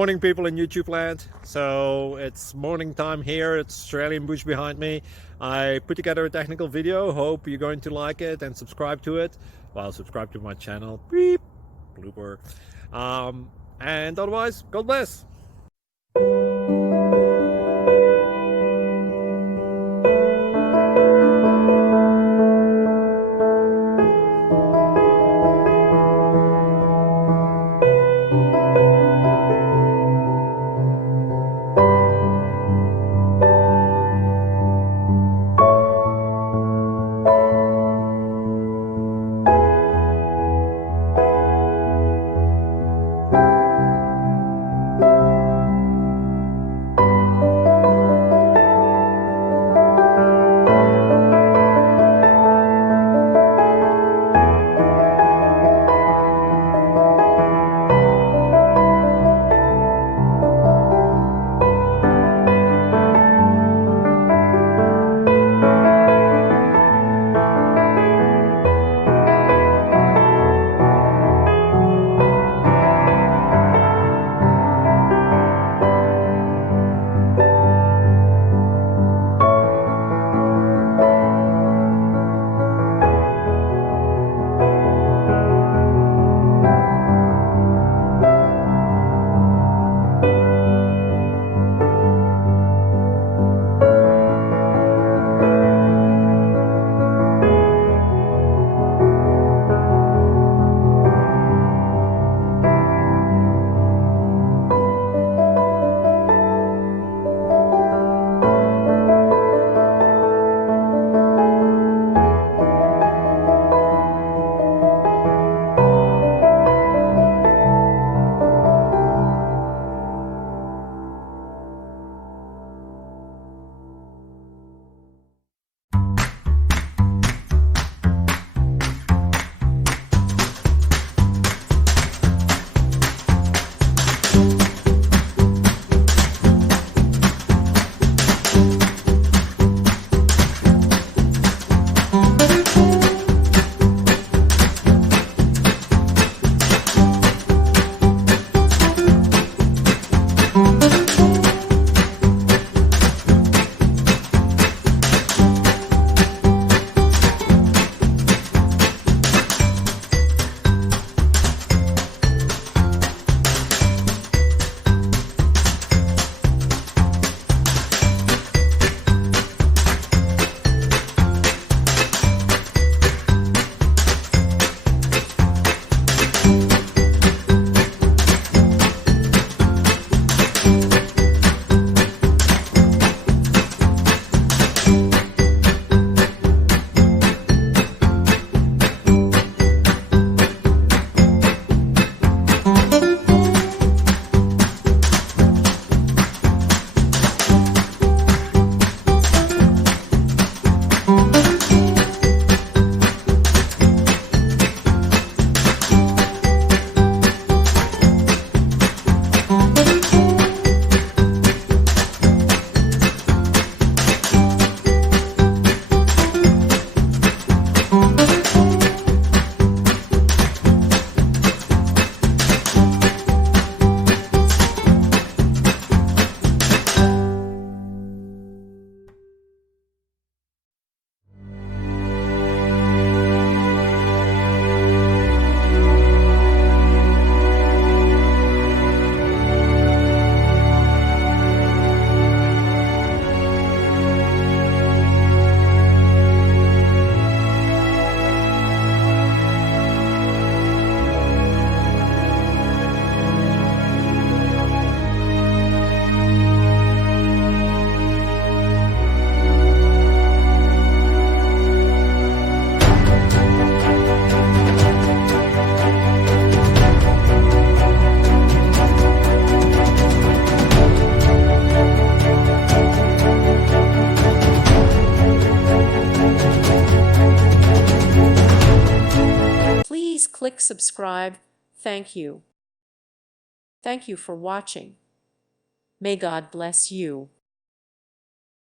Morning, people in YouTube land. So it's morning time here. It's Australian bush behind me. I put together a technical video. Hope you're going to like it and subscribe to it. Well, subscribe to my channel. Beep, blooper. And otherwise, God bless. Click subscribe. Thank you. Thank you for watching. May God bless you.